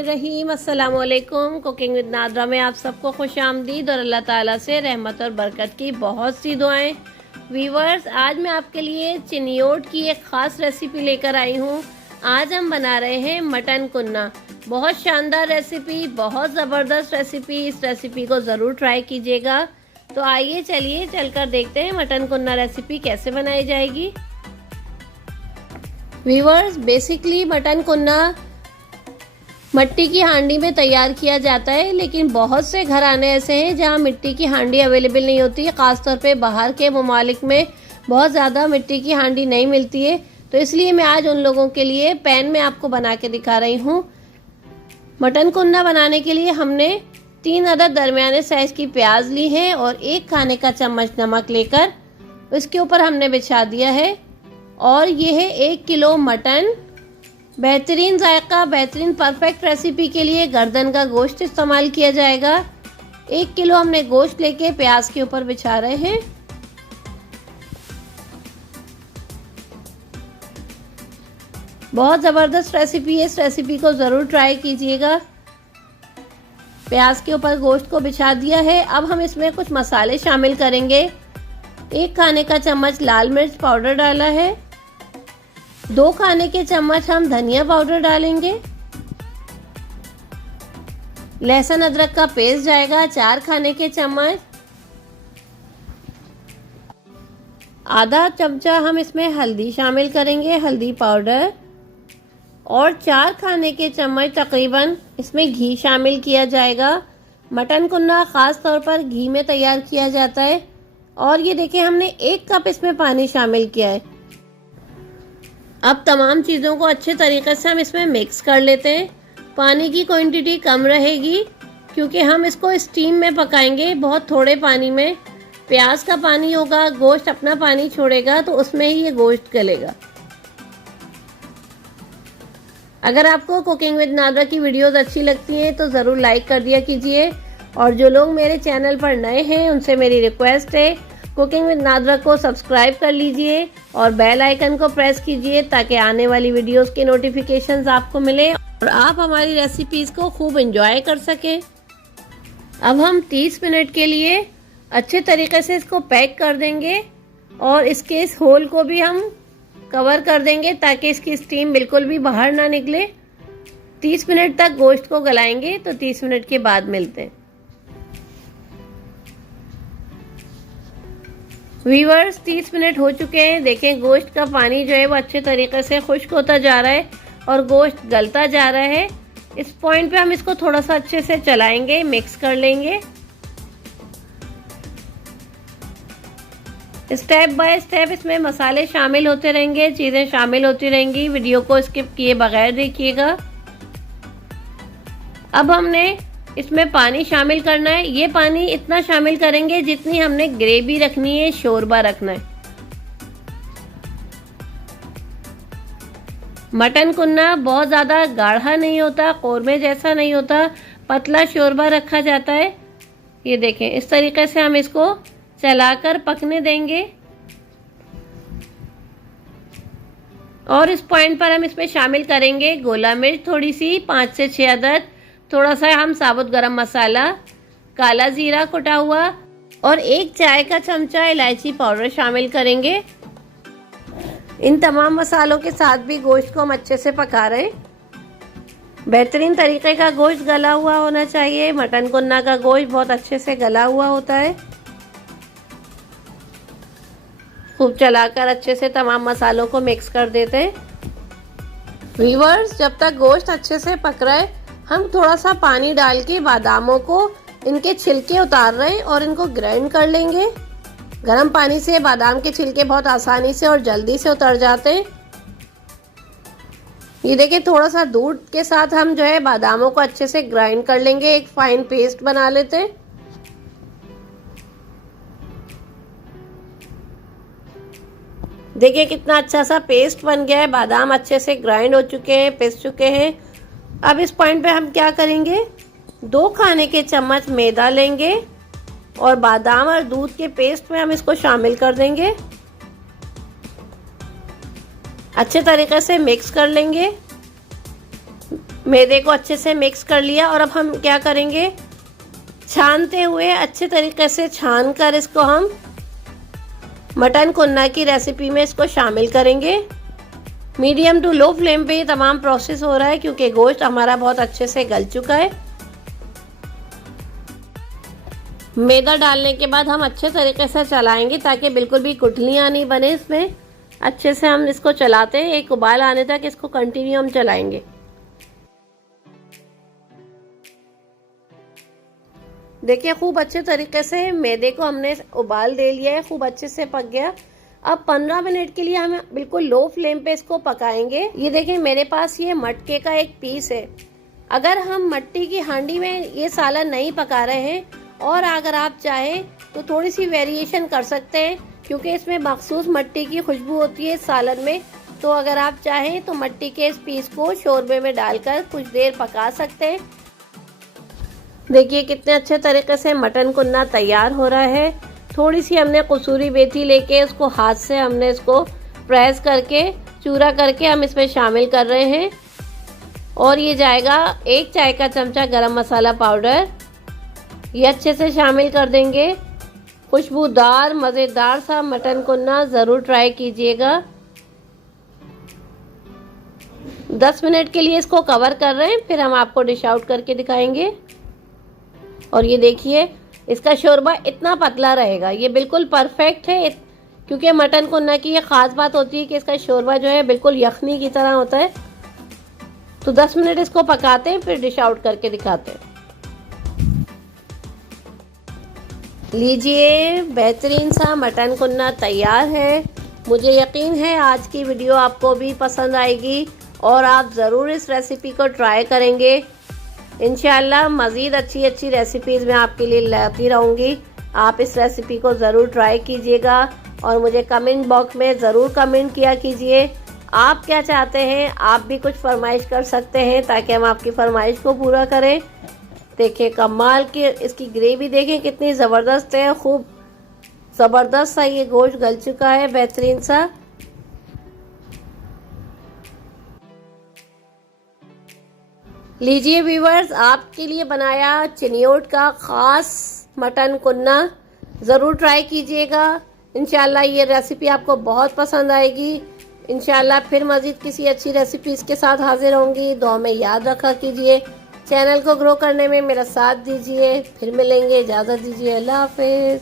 बिस्मिल्लाहिर्रहमानिर्रहीम। अस्सलाम वालेकुम। कुकिंग विद नादरा में आप सबको खुश आमदीद और अल्लाह ताला से रहमत और बरकत की बहुत सी दुआएं। वीवर्स, आज मैं आपके लिए चिनियोट की एक ख़ास रेसिपी लेकर आई हूँ। आज हम बना रहे हैं मटन कुन्ना। बहुत शानदार रेसिपी, बहुत ज़बरदस्त रेसिपी। इस रेसिपी को ज़रूर ट्राई कीजिएगा। तो आइए चलिए चलकर देखते हैं मटन कुन्ना रेसिपी कैसे बनाई जाएगी। वीवर्स, बेसिकली मटन कुन्ना मिट्टी की हांडी में तैयार किया जाता है, लेकिन बहुत से घराने ऐसे हैं जहां मिट्टी की हांडी अवेलेबल नहीं होती है। ख़ासतौर पे बाहर के ममालिक में बहुत ज़्यादा मिट्टी की हांडी नहीं मिलती है, तो इसलिए मैं आज उन लोगों के लिए पैन में आपको बना के दिखा रही हूँ। मटन कुन्ना बनाने के लिए हमने 3 अदद दरमियाने साइज़ की प्याज ली है और 1 खाने का चम्मच नमक लेकर इसके ऊपर हमने बिछा दिया है। और ये है 1 किलो मटन। बेहतरीन जायका, बेहतरीन परफेक्ट रेसिपी के लिए गर्दन का गोश्त इस्तेमाल किया जाएगा। 1 किलो हमने गोश्त लेके प्याज के ऊपर बिछा रहे हैं। बहुत ज़बरदस्त रेसिपी है, इस रेसिपी को ज़रूर ट्राई कीजिएगा। प्याज के ऊपर गोश्त को बिछा दिया है। अब हम इसमें कुछ मसाले शामिल करेंगे। 1 खाने का चम्मच लाल मिर्च पाउडर डाला है। 2 खाने के चम्मच हम धनिया पाउडर डालेंगे। लहसुन अदरक का पेस्ट जाएगा 4 खाने के चम्मच। आधा चमचा हम इसमें हल्दी शामिल करेंगे, हल्दी पाउडर। और 4 खाने के चम्मच तकरीबन इसमें घी शामिल किया जाएगा। मटन कुन्ना खास तौर पर घी में तैयार किया जाता है। और ये देखिए, हमने 1 कप इसमें पानी शामिल किया है। अब तमाम चीज़ों को अच्छे तरीके से हम इसमें मिक्स कर लेते हैं। पानी की क्वांटिटी कम रहेगी क्योंकि हम इसको स्टीम में पकाएंगे, बहुत थोड़े पानी में। प्याज का पानी होगा, गोश्त अपना पानी छोड़ेगा, तो उसमें ही ये गोश्त गलेगा। अगर आपको कुकिंग विद नादरा की वीडियोस अच्छी लगती हैं तो ज़रूर लाइक कर दिया कीजिए। और जो लोग मेरे चैनल पर नए हैं उनसे मेरी रिक्वेस्ट है, कुकिंग विद नादरा को सब्सक्राइब कर लीजिए और बेल आइकन को प्रेस कीजिए ताकि आने वाली वीडियोस के नोटिफिकेशंस आपको मिले और आप हमारी रेसिपीज़ को खूब एंजॉय कर सकें। अब हम 30 मिनट के लिए अच्छे तरीके से इसको पैक कर देंगे और इसके इस होल को भी हम कवर कर देंगे ताकि इसकी स्टीम बिल्कुल भी बाहर ना निकले। 30 मिनट तक गोश्त को गलाएंगे, तो 30 मिनट के बाद मिलते हैं। वीवर्स, 30 मिनट हो चुके हैं। देखें, गोश्त का पानी जो है वो अच्छे तरीके से खुश्क होता जा रहा है और गोश्त गलता जा रहा है। इस पॉइंट पे हम इसको थोड़ा सा अच्छे से चलाएंगे, मिक्स कर लेंगे। स्टेप बाय स्टेप इसमें मसाले शामिल होते रहेंगे, चीज़ें शामिल होती रहेंगी। वीडियो को स्किप किए बगैर देखिएगा। अब हमने इसमें पानी शामिल करना है। ये पानी इतना शामिल करेंगे जितनी हमने ग्रेवी रखनी है, शोरबा रखना है। मटन कुन्ना बहुत ज़्यादा गाढ़ा नहीं होता, कौरमे जैसा नहीं होता, पतला शोरबा रखा जाता है। ये देखें, इस तरीके से हम इसको चलाकर पकने देंगे। और इस पॉइंट पर हम इसमें शामिल करेंगे गोला मिर्च थोड़ी सी, 5 से 6 अदद। थोड़ा सा हम साबुत गरम मसाला, काला जीरा कुटा हुआ और 1 चाय का चमचा इलायची पाउडर शामिल करेंगे। इन तमाम मसालों के साथ भी गोश्त को हम अच्छे से पका रहे हैं। बेहतरीन तरीके का गोश्त गला हुआ होना चाहिए। मटन कुन्ना का गोश्त बहुत अच्छे से गला हुआ होता है। खूब चलाकर अच्छे से तमाम मसालों को मिक्स कर देते हैं। वीवर्स, जब तक गोश्त अच्छे से पक रहा है, हम थोड़ा सा पानी डाल के बादामों को इनके छिलके उतार रहे हैं और इनको ग्राइंड कर लेंगे। गर्म पानी से बादाम के छिलके बहुत आसानी से और जल्दी से उतर जाते हैं। ये देखिए, थोड़ा सा दूध के साथ हम जो है बादामों को अच्छे से ग्राइंड कर लेंगे, एक फाइन पेस्ट बना लेते हैं। देखिए कितना अच्छा सा पेस्ट बन गया है। बादाम अच्छे से ग्राइंड हो चुके हैं, पिस चुके हैं। अब इस पॉइंट पे हम क्या करेंगे, 2 खाने के चम्मच मैदा लेंगे और बादाम और दूध के पेस्ट में हम इसको शामिल कर देंगे। अच्छे तरीके से मिक्स कर लेंगे। मैदे को अच्छे से मिक्स कर लिया और अब हम क्या करेंगे, छानते हुए अच्छे तरीके से छान कर इसको हम मटन कुन्ना की रेसिपी में इसको शामिल करेंगे। मीडियम टू लो फ्लेम पे ये तमाम प्रोसेस हो रहा है क्योंकि गोश्त हमारा बहुत अच्छे से गल चुका है। मैदा डालने के बाद हम अच्छे तरीके से चलाएंगे ताकि बिल्कुल भी गुठलियाँ नहीं बने इसमें। अच्छे से हम इसको चलाते हैं, एक उबाल आने तक इसको कंटिन्यू हम चलाएंगे। देखिए खूब अच्छे तरीके से मैदे को हमने उबाल दे लिया है, खूब अच्छे से पक गया। अब 15 मिनट के लिए हम बिल्कुल लो फ्लेम पे इसको पकाएंगे। ये देखिए मेरे पास ये मटके का एक पीस है। अगर हम मट्टी की हांडी में ये सालन नहीं पका रहे हैं और अगर आप चाहें तो थोड़ी सी वेरिएशन कर सकते हैं क्योंकि इसमें मखसूस मट्टी की खुशबू होती है इस सालन में। तो अगर आप चाहें तो मट्टी के इस पीस को शोरबे में डालकर कुछ देर पका सकते हैं। देखिए कितने अच्छे तरीके से मटन कुन्ना तैयार हो रहा है। थोड़ी सी हमने कसूरी मेथी लेके उसको हाथ से हमने इसको प्रेस करके चूरा करके हम इसमें शामिल कर रहे हैं। और ये जाएगा 1 चाय का चमचा गरम मसाला पाउडर, ये अच्छे से शामिल कर देंगे। खुशबूदार मज़ेदार सा मटन कुन्ना ज़रूर ट्राई कीजिएगा। 10 मिनट के लिए इसको कवर कर रहे हैं, फिर हम आपको डिश आउट करके दिखाएंगे। और ये देखिए इसका शोरबा इतना पतला रहेगा, ये बिल्कुल परफेक्ट है क्योंकि मटन कुन्ना की ये ख़ास बात होती है कि इसका शोरबा जो है बिल्कुल यखनी की तरह होता है। तो 10 मिनट इसको पकाते हैं, फिर डिश आउट करके दिखाते हैं। लीजिए बेहतरीन सा मटन कुन्ना तैयार है। मुझे यकीन है आज की वीडियो आपको भी पसंद आएगी और आप ज़रूर इस रेसिपी को ट्राई करेंगे। इंशाल्लाह मज़ीद अच्छी रेसिपीज़ मैं आपके लिए लाती रहूँगी। आप इस रेसिपी को ज़रूर ट्राई कीजिएगा और मुझे कमेंट बॉक्स में ज़रूर कमेंट किया कीजिए आप क्या चाहते हैं। आप भी कुछ फरमाइश कर सकते हैं ताकि हम आपकी फरमाइश को पूरा करें। देखिए कमाल की इसकी ग्रेवी देखें कितनी ज़बरदस्त है, खूब ज़बरदस्त सा ये गोश्त गल चुका है, बेहतरीन सा। लीजिए व्यूवर्स, आपके लिए बनाया चिनियोट का ख़ास मटन कुन्ना, ज़रूर ट्राई कीजिएगा। इंशाल्लाह ये रेसिपी आपको बहुत पसंद आएगी। इंशाल्लाह फिर मज़ीद किसी अच्छी रेसिपीज़ के साथ हाजिर होंगी। दुआ में याद रखा कीजिए, चैनल को ग्रो करने में मेरा साथ दीजिए। फिर मिलेंगे, इजाज़त दीजिए, अल्लाह हाफिज़।